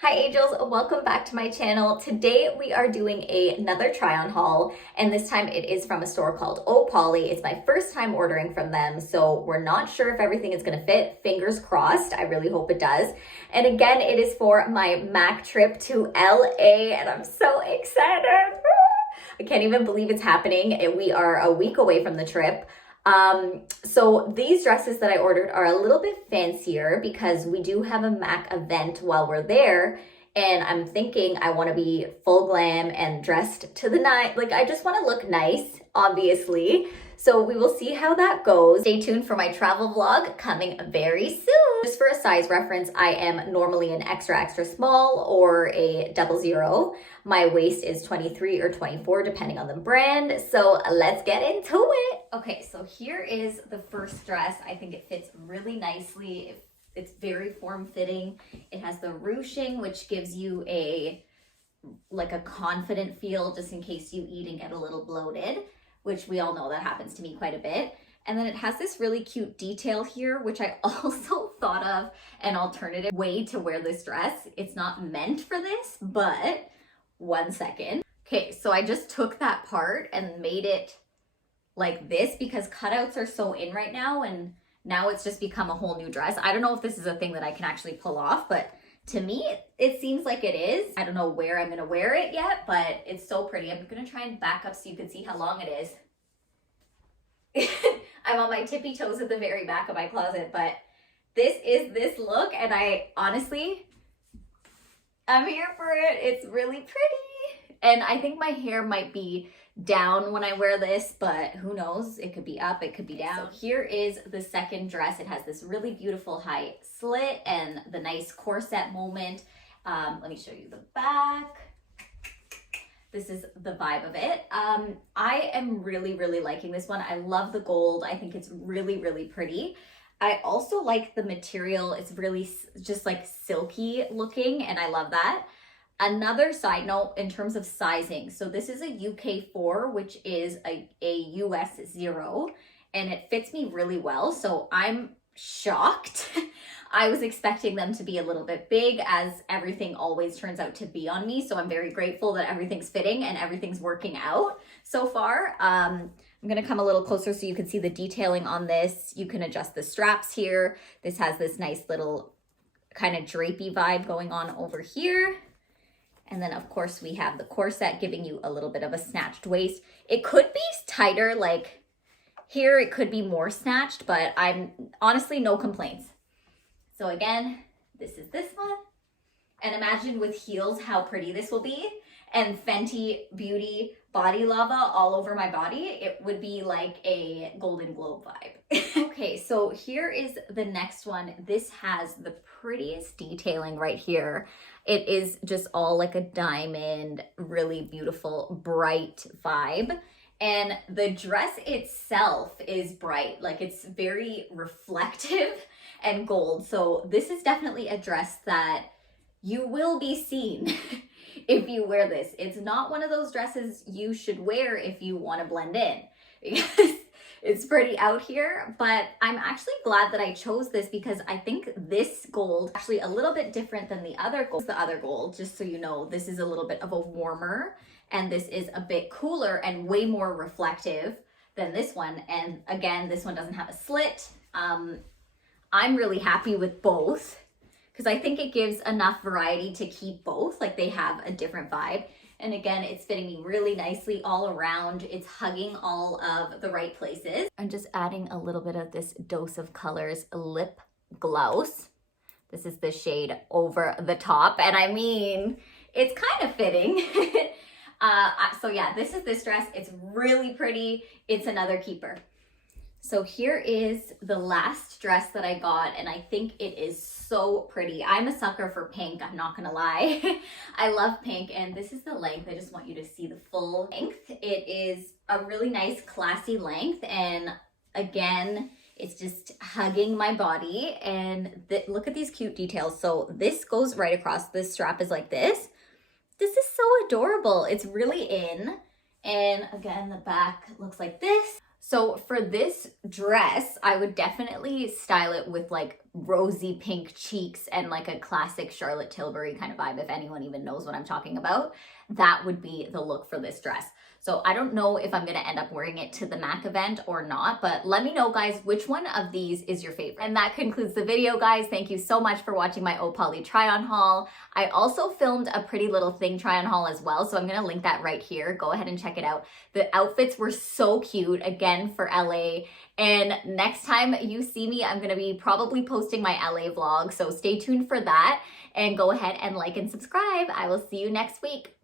Hi angels, welcome back to my channel. Today we are doing another try on haul, and this time it is from a store called Polly. It's my first time ordering from them, so we're not sure if everything is gonna fit. Fingers crossed, I really hope it does. And again, it is for my MAC trip to LA, and I'm so excited. I can't even believe it's happening. We are a week away from the trip. So these dresses that I ordered are a little bit fancier because we do have a MAC event while we're there, and I'm thinking I want to be full glam and dressed to the nines. Like, I just want to look nice, obviously. So we will see how that goes. Stay tuned for my travel vlog coming very soon. Just for a size reference, I am normally an extra small or a 00. My waist is 23 or 24 depending on the brand. So let's get into it. Okay, so here is the first dress. I think it fits really nicely. It's very form-fitting. It has the ruching, which gives you a confident feel just in case you eat and get a little bloated, which we all know that happens to me quite a bit. And then it has this really cute detail here, which I also thought of an alternative way to wear this dress. It's not meant for this, but one second. Okay, so I just took that part and made it like this because cutouts are so in right now, and now it's just become a whole new dress. I don't know if this is a thing that I can actually pull off, but to me, it seems like it is. I don't know where I'm gonna wear it yet, but it's so pretty. I'm gonna try and back up so you can see how long it is. I'm on my tippy toes at the very back of my closet, but this is this look, and I'm here for it. It's really pretty. And I think my hair might be down when I wear this, but who knows? It could be up, it could be down. So here is the second dress. It has this really beautiful high slit and the nice corset moment. Let me show you the back. This is the vibe of it. I am really liking this one. I love the gold. I think it's really pretty. I also like the material. It's really just like silky looking, and I love that. Another side note in terms of sizing. So this is a UK 4, which is a US 0, and it fits me really well. So I'm shocked. I was expecting them to be a little bit big, as everything always turns out to be on me. So I'm very grateful that everything's fitting and everything's working out so far. I'm gonna come a little closer so you can see the detailing on this. You can adjust the straps here. This has this nice little kind of drapey vibe going on over here. And then of course we have the corset giving you a little bit of a snatched waist. It could be tighter, like here it could be more snatched, but I'm honestly no complaints. So again, this is this one. And imagine with heels how pretty this will be. And Fenty Beauty Body Lava all over my body. It would be like a Golden Globe vibe. Okay, so here is the next one. This has the prettiest detailing right here. It is just all like a diamond, really beautiful, bright vibe. And the dress itself is bright, like it's very reflective and gold. So this is definitely a dress that you will be seen if you wear this. It's not one of those dresses you should wear if you want to blend in, because it's pretty out here. But I'm actually glad that I chose this because I think this gold actually a little bit different than the other gold. The other gold, just so you know, this is a little bit of a warmer, and this is a bit cooler and way more reflective than this one. And again, this one doesn't have a slit. I'm really happy with both because I think it gives enough variety to keep both. Like, they have a different vibe. And again, it's fitting me really nicely all around. It's hugging all of the right places. I'm just adding a little bit of this Dose of Colors lip gloss. This is the shade Over the Top. And I mean, it's kind of fitting. So yeah, this is this dress. It's really pretty. It's another keeper. So here is the last dress that I got, and I think it is so pretty. I'm a sucker for pink, I'm not gonna lie. I love pink, and this is the length. I just want you to see the full length. It is a really nice, classy length, and again, it's just hugging my body, and look at these cute details. So this goes right across. This strap is like this. This is so adorable. It's really in, and again, the back looks like this. So for this dress, I would definitely style it with like rosy pink cheeks and like a classic Charlotte Tilbury kind of vibe, if anyone even knows what I'm talking about, that would be the look for this dress. So I don't know if I'm gonna end up wearing it to the MAC event or not, but let me know, guys, which one of these is your favorite. And that concludes the video, guys. Thank you so much for watching my Opoly try-on haul. I also filmed a Pretty Little Thing try-on haul as well, so I'm gonna link that right here. Go ahead and check it out. The outfits were so cute, again, for LA. And next time you see me, I'm gonna be probably posting my LA vlog, so stay tuned for that. And go ahead and like and subscribe. I will see you next week.